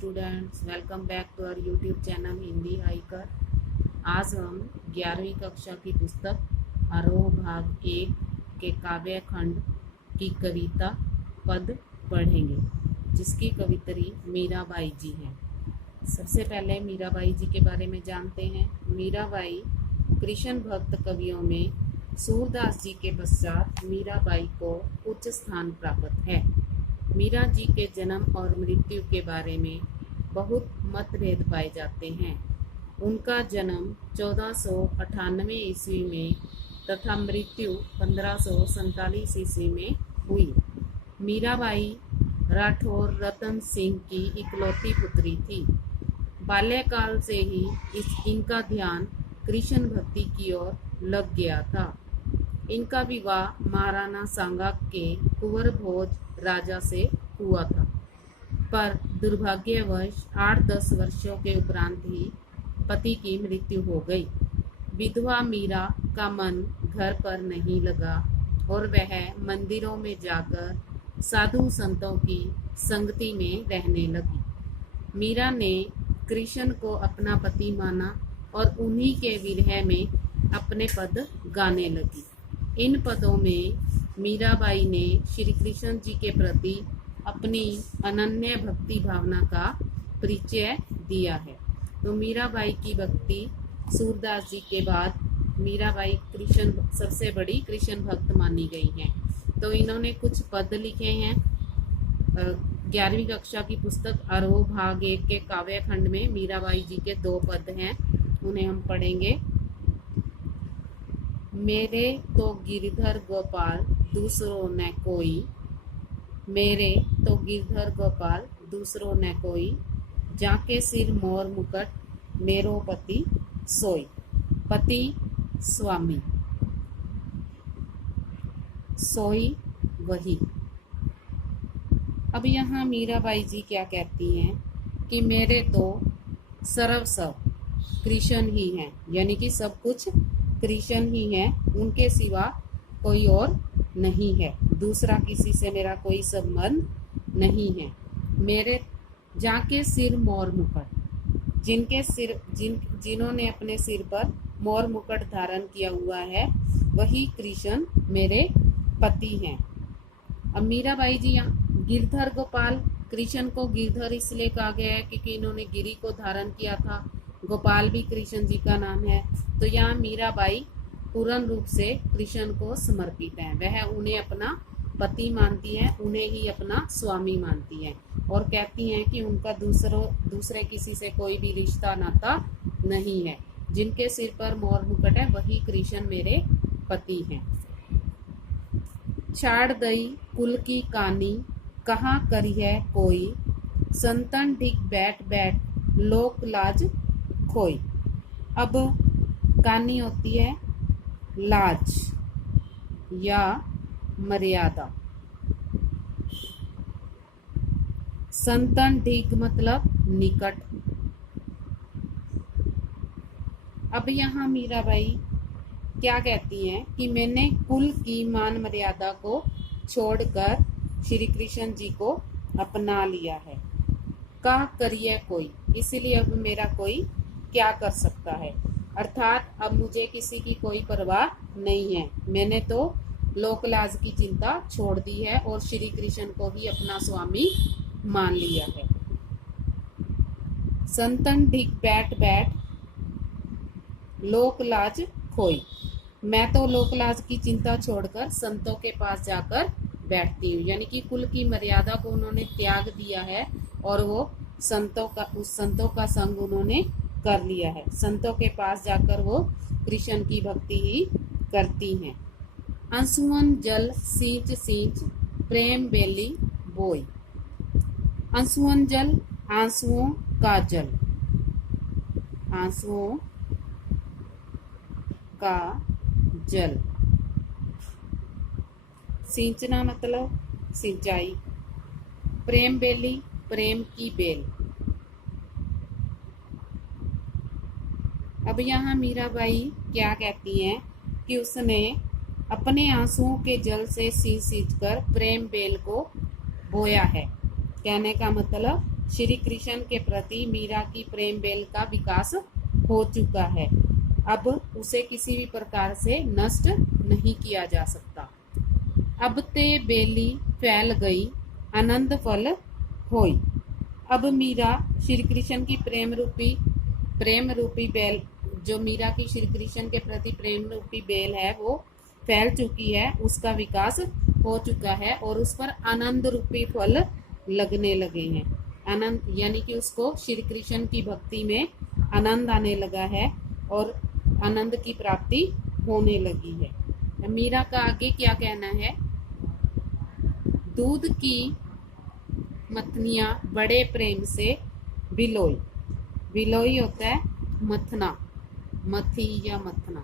Students, welcome back to our YouTube channel Hindi hiker. आज हम 11वीं कक्षा की पुस्तक आरोह भाग 1 के काव्य खंड की कविता पद पढ़ेंगे, जिसकी कवित्री मीराबाई जी हैं। सबसे पहले मीराबाई जी के बारे में जानते हैं। मीराबाई कृष्ण भक्त कवियों में सूरदास जी के पश्चात मीराबाई को उच्च स्थान प्राप्त है। मीरा जी के जन्म और मृत्यु के बारे में बहुत मतभेद पाए जाते हैं। उनका जन्म 1498 ईस्वी में तथा मृत्यु 1547 ईस्वी में हुई। मीराबाई राठौर रतन सिंह की इकलौती पुत्री थी। बाल्यकाल से ही इनका ध्यान कृष्ण भक्ति की ओर लग गया था। इनका विवाह महाराणा सांगा के कुंवर भोज राजा से हुआ था, पर दुर्भाग्यवश 8-10 वर्षों के उपरांत ही पति की मृत्यु हो गई। विधवा मीरा का मन घर पर नहीं लगा और वह मंदिरों में जाकर साधु संतों की संगति में रहने लगी। मीरा ने कृष्ण को अपना पति माना और उन्हीं के विरह में अपने पद गाने लगी। इन पदों में मीराबाई ने श्री कृष्ण जी के प्रति अपनी अनन्य भक्ति भावना का परिचय दिया है। तो मीराबाई की भक्ति सूरदास जी के बाद मीराबाई सबसे बड़ी कृष्ण भक्त मानी गई हैं। तो इन्होंने कुछ पद लिखे हैं। 11वीं कक्षा की पुस्तक आरोह भाग 1 के काव्य खंड में मीराबाई जी के 2 पद हैं, उन्हें हम पढ़ेंगे। मेरे तो गिरधर गोपाल दूसरों न कोई, मेरे तो गिरधर गोपाल दूसरों न कोई, जाके सिर मोर मुकुट मेरो पति सोई। पति स्वामी, सोई वही। अब यहाँ मीराबाई जी क्या कहती हैं कि मेरे तो सर्वस्व कृष्ण ही हैं, यानी कि सब कुछ कृष्ण ही है, उनके सिवा कोई और नहीं है, दूसरा किसी से मेरा कोई संबंध नहीं है। मेरे जाके सिर मोर मुकुट, जिन्होंने अपने सिर पर मोर मुकुट धारण किया हुआ है, वही कृष्ण मेरे पति हैं। अब मीराबाई जी यहाँ गिरधर गोपाल, कृष्ण को गिरधर इसलिए कहा गया है क्योंकि इन्होंने गिरी को धारण किया था। गोपाल भी कृष्ण जी का नाम है। तो यहाँ मीराबाई पूर्ण रूप से कृष्ण को समर्पित हैं। वह उन्हें अपना पति मानती हैं, उन्हें ही अपना स्वामी मानती हैं और कहती हैं कि उनका दूसरे किसी से कोई भी रिश्ता नाता नहीं है। जिनके सिर पर मोर मुकुट है वही कृष्ण मेरे पति हैं। छाड़ दई कुल की कानी, कहाँ करी है कोई, संतन ढिक बैठ बैठ लोक लाज खोई। अब कानी होती है लाज या मर्यादा। संतन ढिक मतलब निकट। अब यहाँ मीराबाई क्या कहती हैं कि मैंने कुल की मान मर्यादा को छोड़कर श्री कृष्ण जी को अपना लिया है। का करिए कोई, इसलिए अब मेरा कोई क्या कर सकता है, अर्थात अब मुझे किसी की कोई परवाह नहीं है। मैंने तो लोकलाज की चिंता छोड़ दी है और श्री कृष्ण को ही अपना स्वामी मान लिया है। संतन ढिक बैठ बैठ लोकलाज खोई, मैं तो लोकलाज की चिंता छोड़कर संतों के पास जाकर बैठती हूँ, यानी कि कुल की मर्यादा को उन्होंने त्याग दिया है और वो संतों का संग उन्होंने कर लिया है। संतों के पास जाकर वो कृष्ण की भक्ति ही करती हैं। आंसुअन जल सींच सींच प्रेम बेली बोई। आंसुअन जल, आंसुओं का जल, आंसुओं का जल। सींचना मतलब सिंचाई। प्रेम बेली, प्रेम की बेल। अब यहाँ मीराबाई क्या कहती हैं कि उसने अपने आंसुओं के जल से सींच कर प्रेम बेल को बोया है। कहने का मतलब श्री कृष्ण के प्रति मीरा की प्रेम बेल का विकास हो चुका है। अब उसे किसी भी प्रकार से नष्ट नहीं किया जा सकता। अब ते बेली फैल गई, आनंद फल होई। अब मीरा श्री कृष्ण की प्रेम रूपी बेल, जो मीरा की श्री कृष्ण के प्रति प्रेम रूपी बेल है वो फैल चुकी है, उसका विकास हो चुका है और उस पर आनंद रूपी फल लगने लगे हैं। आनंद यानी कि उसको श्री कृष्ण की भक्ति में आनंद आने लगा है और आनंद की प्राप्ति होने लगी है। मीरा का आगे क्या कहना है? दूध की मथनियाँ बड़े प्रेम से बिलोई। बिलोई होता है मथना, मथी या मथना।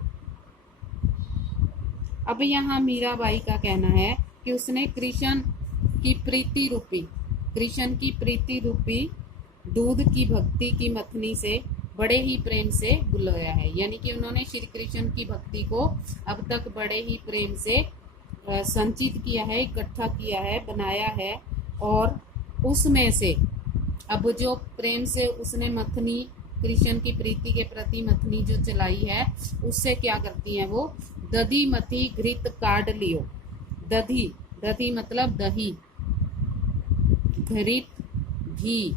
अब यहाँ मीराबाई का कहना है कि उसने कृष्ण की प्रीति रूपी दूध की भक्ति की मथनी से बड़े ही प्रेम से बुलाया है। यानी कि उन्होंने श्री कृष्ण की भक्ति को अब तक बड़े ही प्रेम से संचित किया है, इकट्ठा किया है, बनाया है और उसमें से अब जो प्रेम से उसने मथनी, कृष्ण की प्रीति के प्रति मथनी जो चलाई है, उससे क्या करती है वो? दधी मथी घृत काढ़ लियो। दधी मतलब दही, घृत घी,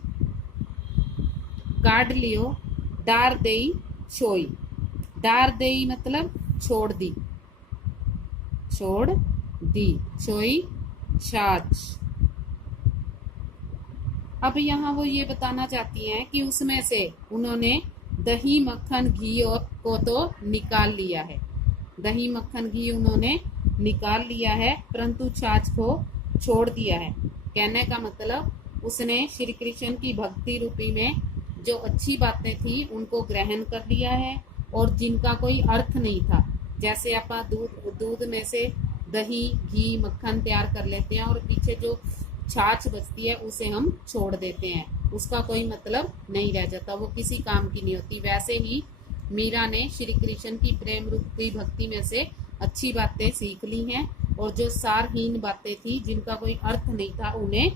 काढ़ लियो, डार देई छोई। डार देई मतलब छोड़ दी, छोई छाछ। अब यहाँ वो ये बताना चाहती हैं कि उसमें से उन्होंने दही मक्खन घी को तो निकाल लिया है, दही मक्खन घी उन्होंने निकाल लिया है, परंतु छाछ को छोड़ दिया है। कहने का मतलब उसने श्री कृष्ण की भक्ति रूपी में जो अच्छी बातें थी उनको ग्रहण कर लिया है और जिनका कोई अर्थ नहीं था, जैसे आप दूध में से दही घी मक्खन तैयार कर लेते हैं और पीछे जो छाछ बचती है उसे हम छोड़ देते हैं, उसका कोई मतलब नहीं रह जाता, वो किसी काम की नहीं होती। वैसे ही मीरा ने श्री कृष्ण की प्रेम रूपी भक्ति में से अच्छी बातें सीख ली हैं और जो सारहीन बातें थी जिनका कोई अर्थ नहीं था उन्हें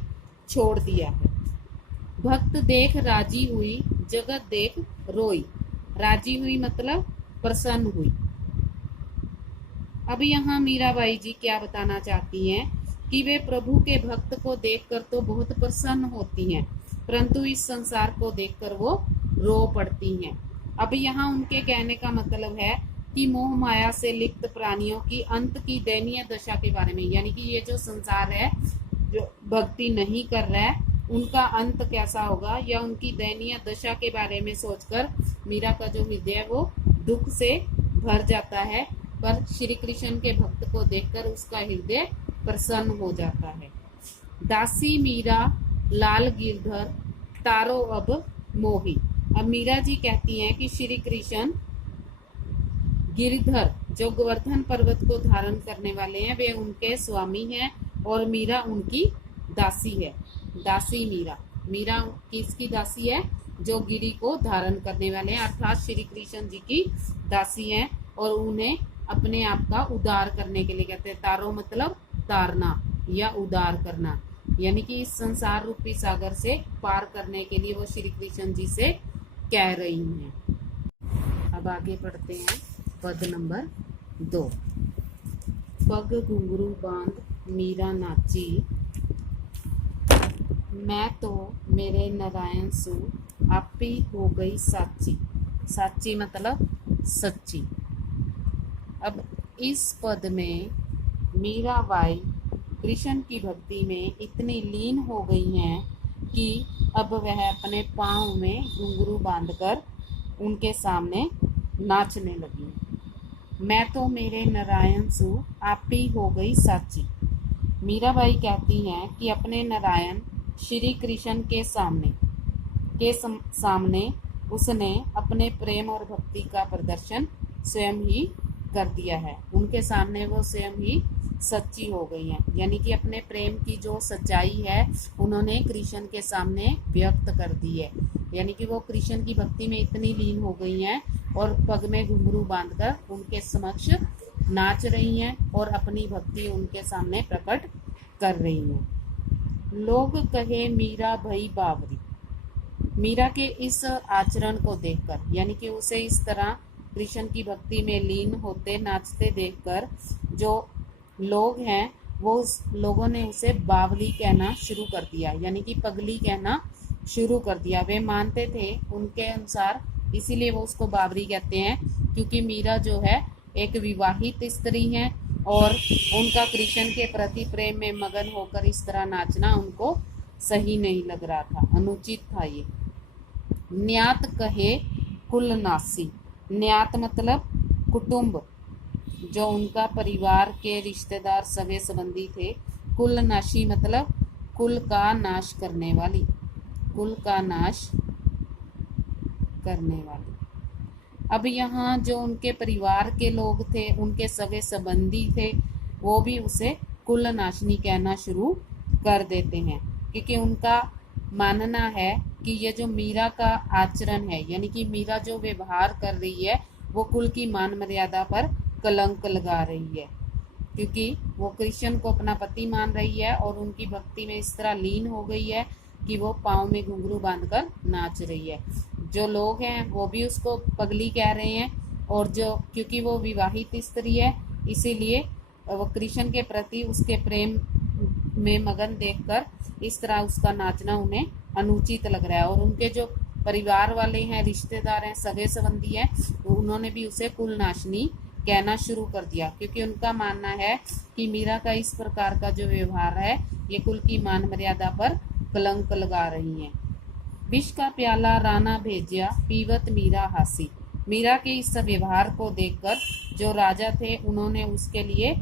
छोड़ दिया है। भक्त देख राजी हुई, जगत देख रोई। राजी हुई मतलब प्रसन्न हुई। अब यहाँ मीराबाई जी क्या बताना चाहती हैं कि वे प्रभु के भक्त को देखकर तो बहुत प्रसन्न होती हैं, परंतु इस संसार को देखकर वो रो पड़ती हैं। अब यहाँ उनके कहने का मतलब है कि मोह माया से लिप्त प्राणियों की अंत की दयनीय दशा के बारे में, यानी कि ये जो संसार है, जो भक्ति नहीं कर रहा है, उनका अंत कैसा होगा या उनकी दयनीय दशा के बारे में सोचकर मीरा का जो हृदय है वो दुख से भर जाता है, पर श्री कृष्ण के भक्त को देखकर उसका हृदय प्रसन्न हो जाता है। दासी मीरा लाल गिरधर तारो अब मोही। अब मीरा जी कहती हैं कि श्री कृष्ण गिरधर जो गोवर्धन पर्वत को धारण करने वाले हैं वे उनके स्वामी हैं और मीरा उनकी दासी है। दासी मीरा किसकी दासी है? जो गिरी को धारण करने वाले हैं, अर्थात श्री कृष्ण जी की दासी हैं और उन्हें अपने आप का उद्धार करने के लिए कहते हैं। तारो मतलब तारना या उद्धार करना, यानी कि इस संसार रूपी सागर से पार करने के लिए वो श्री कृष्ण जी से कह रही हैं। अब आगे पढ़ते हैं पद नंबर 2। पग घुंघरू बांध मीरा नाची, मैं तो मेरे नारायण सु आपी हो गई साची। साची मतलब सच्ची। अब इस पद में मीराबाई कृष्ण की भक्ति में इतनी लीन हो गई हैं कि अब वह अपने पाँव में घुंघरू बांधकर उनके सामने नाचने लगी। मैं तो मेरे नारायण सु आपी हो गई साची। मीराबाई कहती हैं कि अपने नारायण श्री कृष्ण के सामने उसने अपने प्रेम और भक्ति का प्रदर्शन स्वयं ही कर दिया है। उनके सामने वो स्वयं ही सच्ची हो गई हैं, यानी कि अपने प्रेम की जो सच्चाई है उन्होंने कृष्ण के सामने व्यक्त कर दी है। यानी कि वो कृष्ण की भक्ति में इतनी लीन हो गई हैं और पग में घुंघरू बांधकर उनके समक्ष नाच रही हैं और अपनी भक्ति उनके सामने प्रकट कर रही हैं। लोग कहे मीरा भई बावरी। मीरा के इस आचरण को देखकर, यानी कि उसे इस तरह कृष्ण की भक्ति में लीन होते नाचते देखकर जो लोग हैं वो लोगों ने उसे बावली कहना शुरू कर दिया, यानी कि पगली कहना शुरू कर दिया। वे मानते थे उनके अनुसार, इसीलिए वो उसको बावली कहते हैं, क्योंकि मीरा जो है एक विवाहित स्त्री है और उनका कृष्ण के प्रति प्रेम में मगन होकर इस तरह नाचना उनको सही नहीं लग रहा था, अनुचित था ये। न्यात कहे कुलनासी, न्यात मतलब कुटुंब, जो उनका परिवार के रिश्तेदार सगे संबंधी थे। कुलनाशी मतलब कुल का नाश करने वाली, कुल का नाश करने वाली। अब यहाँ जो उनके परिवार के लोग थे, उनके सगे संबंधी थे, वो भी उसे कुलनाशनी कहना शुरू कर देते हैं, क्योंकि उनका मानना है कि ये जो मीरा का आचरण है, यानी कि मीरा जो व्यवहार कर रही है वो कुल की मान मर्यादा पर कलंक लगा रही है, क्योंकि वो कृष्ण को अपना पति मान रही है और उनकी भक्ति में इस तरह लीन हो गई है कि वो पाँव में घुंघरू बांधकर नाच रही है। जो लोग हैं वो भी उसको पगली कह रहे हैं, और जो क्योंकि वो विवाहित स्त्री है इसीलिए वो कृष्ण के प्रति उसके प्रेम में मगन देखकर इस तरह उसका नाचना उन्हें अनुचित लग रहा है। और उनके जो परिवार वाले हैं, रिश्तेदार हैं, सगे संबंधी हैं, उन्होंने भी उसे कुलनाशनी कहना शुरू कर दिया, क्योंकि उनका मानना है कि मीरा का इस प्रकार का जो व्यवहार है ये कुल की मान मर्यादा पर कलंक लगा रही है। विष का प्याला राणा भेजिया पीवत मीरा हासी, मीरा के इस व्यवहार को देखकर जो राजा थे उन्होंने उसके लिए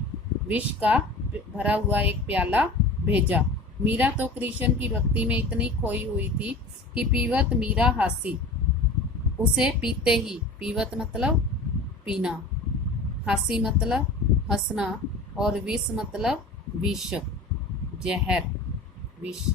विष का भरा हुआ एक प्याला भेजा। मीरा तो कृष्ण की भक्ति में इतनी खोई हुई थी कि पीवत मीरा हासी, उसे पीते ही, पीवत मतलब पीना, हासी मतलब हंसना, और विष मतलब विष, जहर, विष।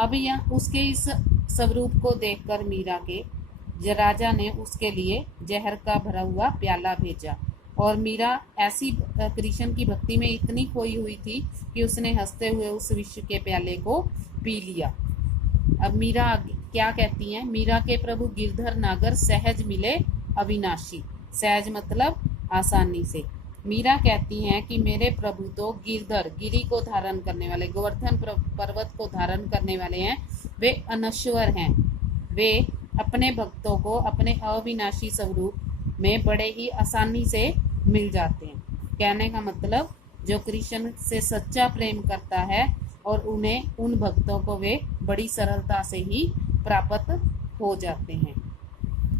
अब यहाँ उसके इस स्वरूप को देखकर मीरा के राजा ने उसके लिए जहर का भरा हुआ प्याला भेजा, और मीरा ऐसी कृष्ण की भक्ति में इतनी खोई हुई थी कि उसने हंसते हुए उस विष के प्याले को पी लिया। अब मीरा क्या कहती हैं? मीरा के प्रभु गिरधर नागर सहज मिले अविनाशी, सहज मतलब आसानी से। मीरा कहती हैं कि मेरे प्रभु तो गिरधर, गिरी को धारण करने वाले, गोवर्धन पर्वत को धारण करने वाले हैं, वे अनश्वर हैं, वे अपने भक्तों को अपने अविनाशी स्वरूप में बड़े ही आसानी से मिल जाते हैं। कहने का मतलब जो कृष्ण से सच्चा प्रेम करता है और उन्हें उन भक्तों को वे बड़ी सरलता से ही प्राप्त हो जाते हैं।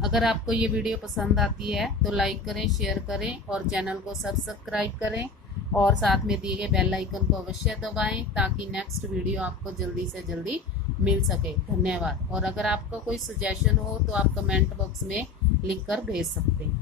अगर आपको ये वीडियो पसंद आती है तो लाइक करें, शेयर करें और चैनल को सब्सक्राइब करें, और साथ में दिए गए बेल आइकन को अवश्य दबाएं ताकि नेक्स्ट वीडियो आपको जल्दी से जल्दी मिल सके। धन्यवाद। और अगर आपका कोई सजेशन हो तो आप कमेंट बॉक्स में लिखकर भेज सकते हैं।